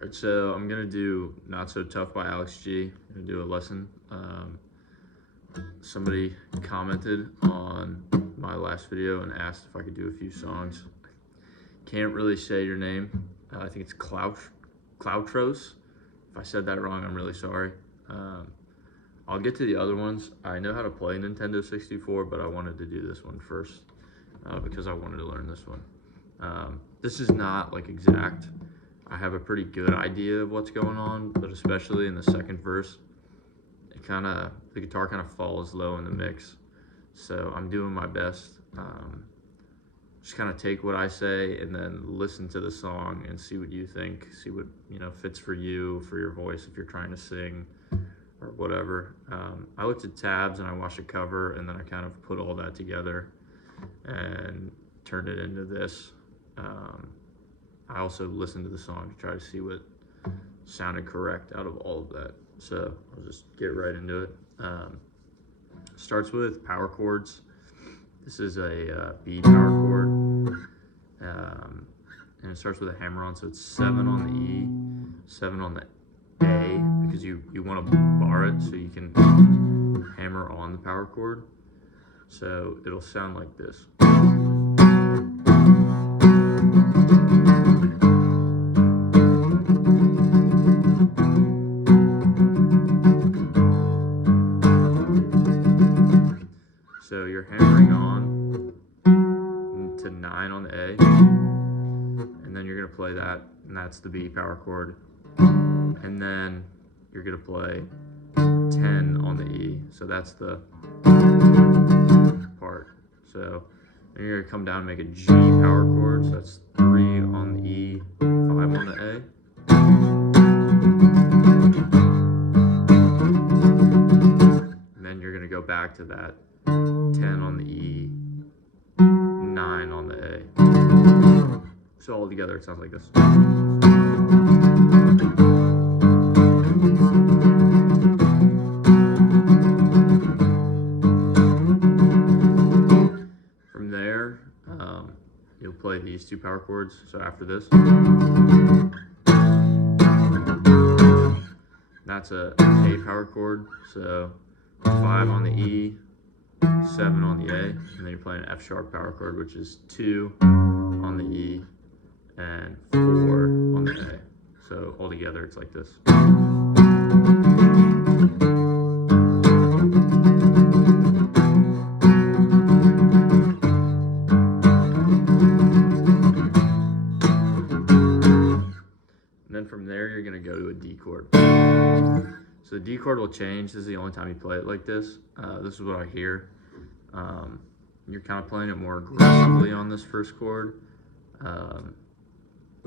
Alright, so I'm gonna do Not So Tough by Alex G. I'm gonna do a lesson. Somebody commented on my last video and asked if I could do a few songs. Can't really say your name. I think it's Cloutros. If I said that wrong, I'm really sorry. I'll get to the other ones. I know how to play Nintendo 64, but I wanted to do this one first because I wanted to learn this one. This is not like exact. I have a pretty good idea of what's going on, but especially in the second verse, the guitar kind of falls low in the mix. So I'm doing my best. Just kind of take what I say and then listen to the song and see what you think, see what fits for you, for your voice if you're trying to sing or whatever. I looked at tabs and I watched a cover, and then I kind of put all that together and turned it into this. I also listened to the song to try to see what sounded correct out of all of that. So I'll just get right into it. Starts with power chords. This is a B power chord, and it starts with a hammer on, so it's 7 on the E, 7 on the A, because you want to bar it so you can hammer on the power chord. So it'll sound like this. So you're hammering on to 9 on the A, and then you're gonna play that, and that's the B power chord. And then you're gonna play 10 on the E, so that's the part. So then you're gonna come down and make a G power chord, so that's 3 on the E, 5 on the A. And then you're gonna go back to that 10 on the E, 9 on the A. So all together it sounds like this. From there, you'll play these 2 power chords. So after this, that's a A power chord. So 5 on the E, 7 on the A, and then you're playing an F sharp power chord, which is 2 on the E and 4 on the A. So all together it's like this. And then from there you're going to go to a D chord. So the D chord will change. This is the only time you play it like this. This is what I hear. You're kind of playing it more aggressively on this first chord.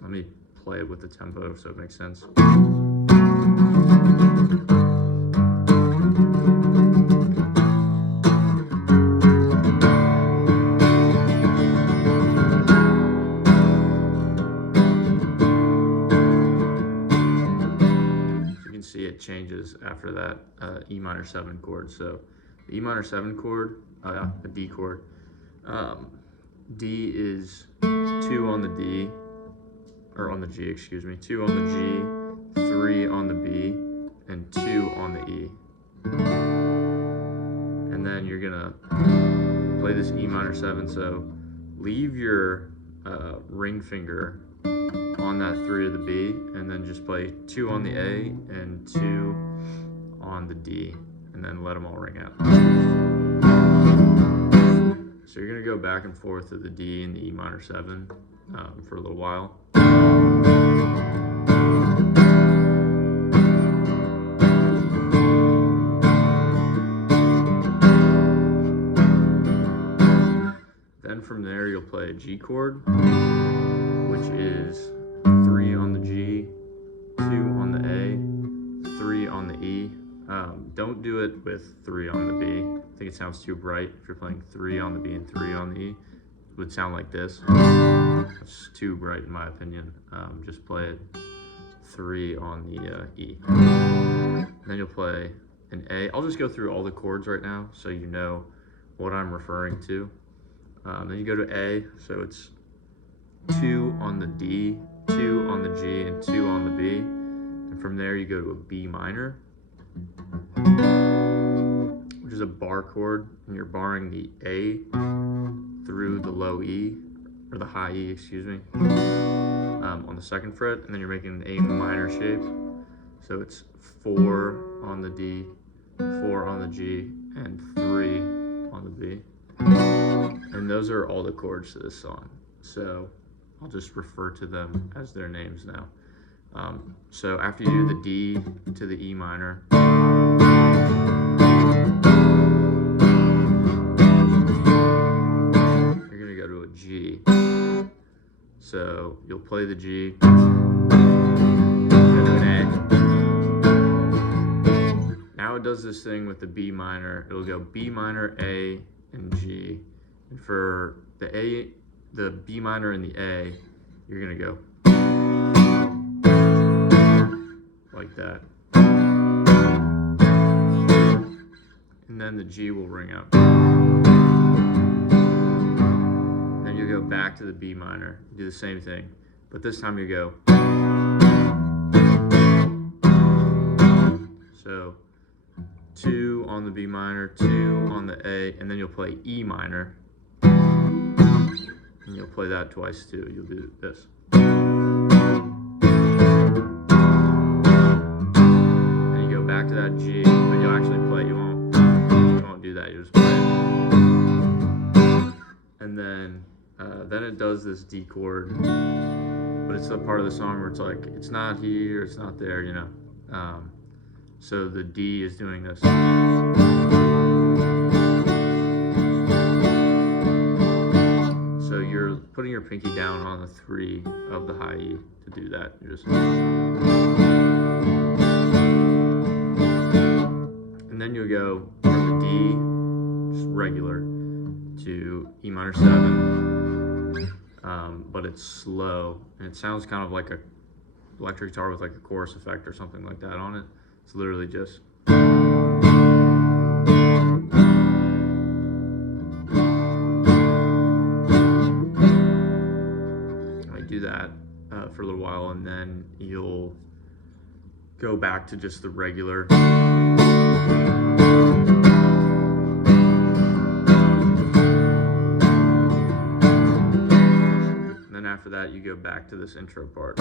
Let me play it with the tempo so it makes sense. You can see it changes after that E minor 7 chord. So the E minor 7 chord, a D chord. D is 2 on the D, or on the G, excuse me. 2 on the G, 3 on the B, and 2 on the E. And then you're gonna play this E minor 7. So leave your ring finger on that 3 of the B, and then just play 2 on the A and 2 on the D, and then let them all ring out. So you're gonna go back and forth to the D and the E minor 7 for a little while. Then from there you'll play a G chord, which is 3 on the G, 2 on the A, 3 on the E. Don't do it with 3 on the B. I think it sounds too bright. If you're playing 3 on the B and 3 on the E, it would sound like this. It's too bright in my opinion. Just play it 3 on the E. Then you'll play an A. I'll just go through all the chords right now so you know what I'm referring to. Then you go to A, so it's 2 on the D, 2 on the G, and 2 on the B. From there you go to a B minor, which is a bar chord, and you're barring the A through the low E, or the high E, excuse me, on the second fret, and then you're making an A minor shape. So it's 4 on the D, 4 on the G, and 3 on the B. And those are all the chords to this song. So I'll just refer to them as their names now. So after you do the D to the E minor, you're gonna go to a G. So you'll play the G, go to an A. Now it does this thing with the B minor. It'll go B minor, A, and G. And for the A, the B minor and the A, you're gonna go like that. And then the G will ring out. And then you go back to the B minor, do the same thing, but this time you go. So 2 on the B minor, 2 on the A, and then you'll play E minor. And you'll play that twice too. You'll do this. And you go back to that G, but you'll actually play, you won't do that, you just play it. And then it does this D chord, but it's the part of the song where it's like, it's not here, it's not there, you know. So the D is doing this. So you're putting your pinky down on the 3 of the high E to do that. You're just, and then you'll go from the D, just regular, to E minor 7, but it's slow, and it sounds kind of like a electric guitar with like a chorus effect or something like that on it. It's literally just. Do that for a little while, and then you'll go back to just the regular. And then after that you go back to this intro part.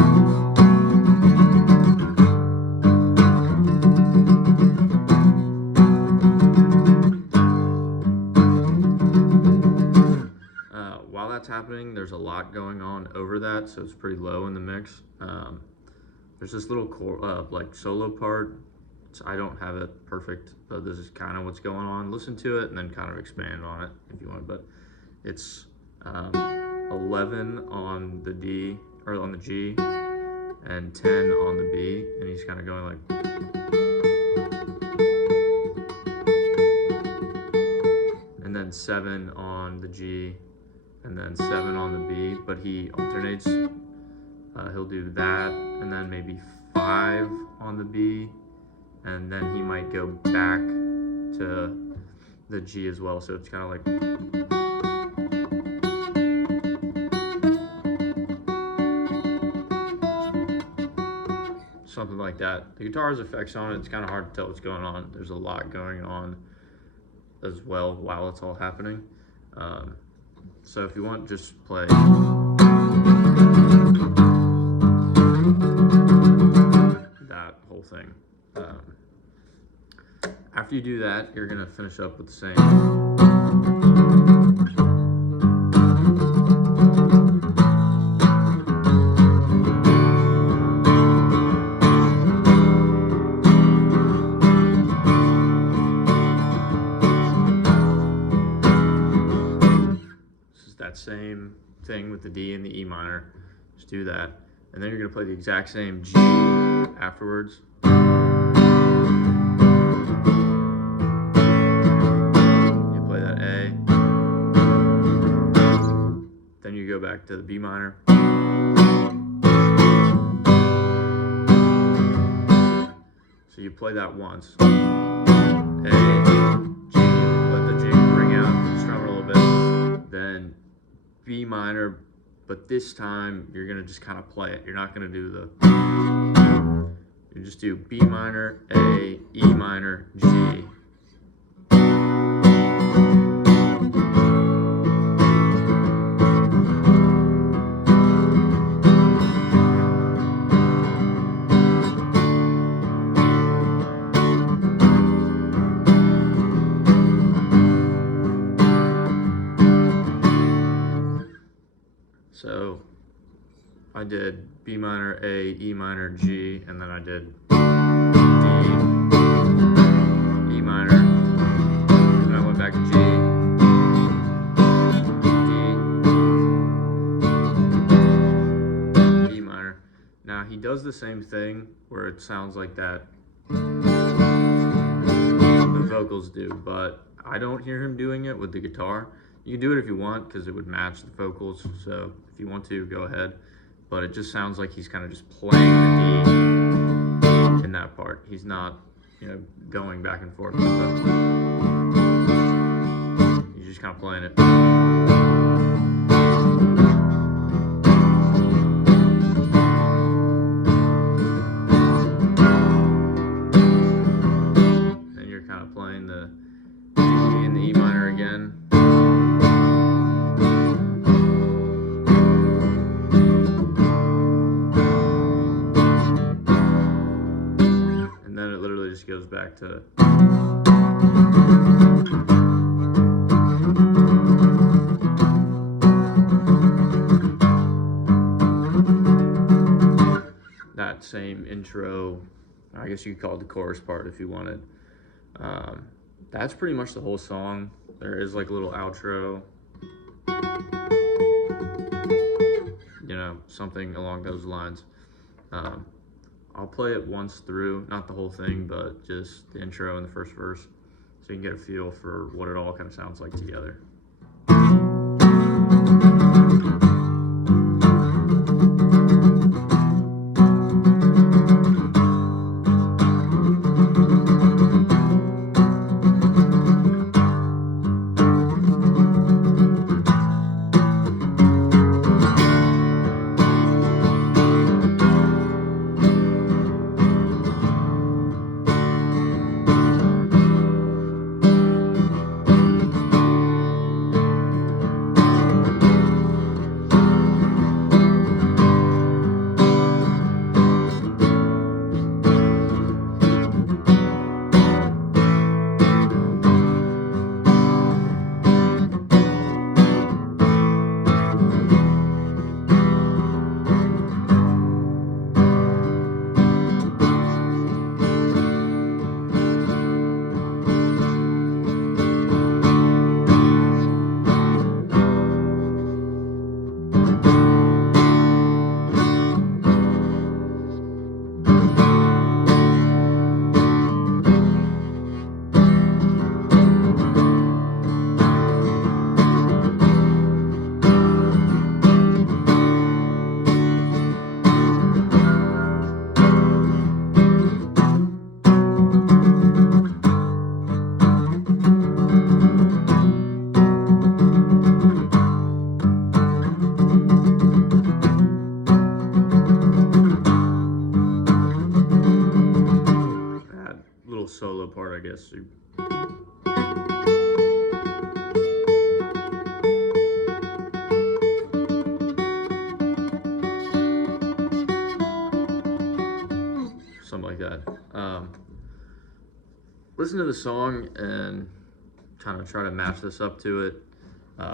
While that's happening, there's a lot going on over that, so it's pretty low in the mix. There's this little like solo part. I don't have it perfect, but this is kind of what's going on. Listen to it and then kind of expand on it if you want. But it's 11 on the D, or on the G, and 10 on the B, and he's kind of going like. And then 7 on the G, and then 7 on the B, but he alternates. He'll do that, and then maybe 5 on the B, and then he might go back to the G as well. So it's kind of like. Something like that. The guitar has effects on it. It's kind of hard to tell what's going on. There's a lot going on as well while it's all happening. So if you want, just play. That whole thing. After you do that, you're gonna finish up with the same. That same thing with the D and the E minor. Just do that, and then you're gonna play the exact same G afterwards. You play that A, then you go back to the B minor, so you play that once. A, G, let the G ring out, strum it a little bit, then B minor, but this time you're gonna just kind of play it. You're not gonna do the. you just do B minor, A, E minor, G. So I did B minor, A, E minor, G, and then I did D, E minor, and I went back to G, D, E minor. Now he does the same thing where it sounds like that the vocals do, but I don't hear him doing it with the guitar. You can do it if you want because it would match the vocals, so if you want to, go ahead. But it just sounds like he's kind of just playing the D in that part. He's not, going back and forth with it. He's just kind of playing it. And you're kind of playing the D and the E minor again. And then it literally just goes back to that same intro. I guess you could call it the chorus part if you wanted. That's pretty much the whole song. There is like a little outro, something along those lines. I'll play it once through, not the whole thing, but just the intro and the first verse, so you can get a feel for what it all kind of sounds like together. Solo part, I guess. Something like that. Listen to the song and kind of try to match this up to it.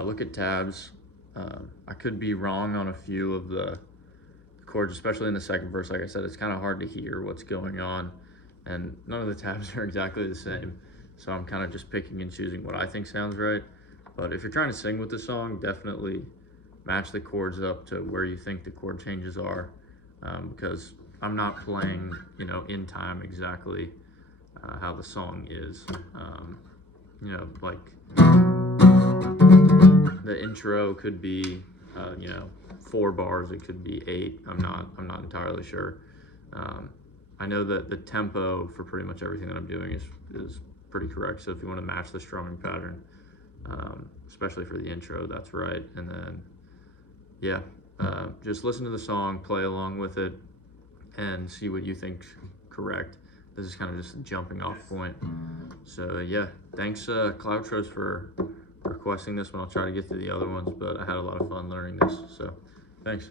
Look at tabs. I could be wrong on a few of the chords, especially in the second verse. Like I said, it's kind of hard to hear what's going on, and none of the tabs are exactly the same, so I'm kind of just picking and choosing what I think sounds right. But if you're trying to sing with the song, definitely match the chords up to where you think the chord changes are, because I'm not playing, in time exactly how the song is. Like the intro could be, 4 bars, it could be 8. I'm not entirely sure. I know that the tempo for pretty much everything that I'm doing is pretty correct. So if you want to match the strumming pattern, especially for the intro, that's right. And then, just listen to the song, play along with it, and see what you think's correct. This is kind of just a jumping off point. So yeah, thanks Cloudtros for requesting this one. I'll try to get to the other ones, but I had a lot of fun learning this. So thanks.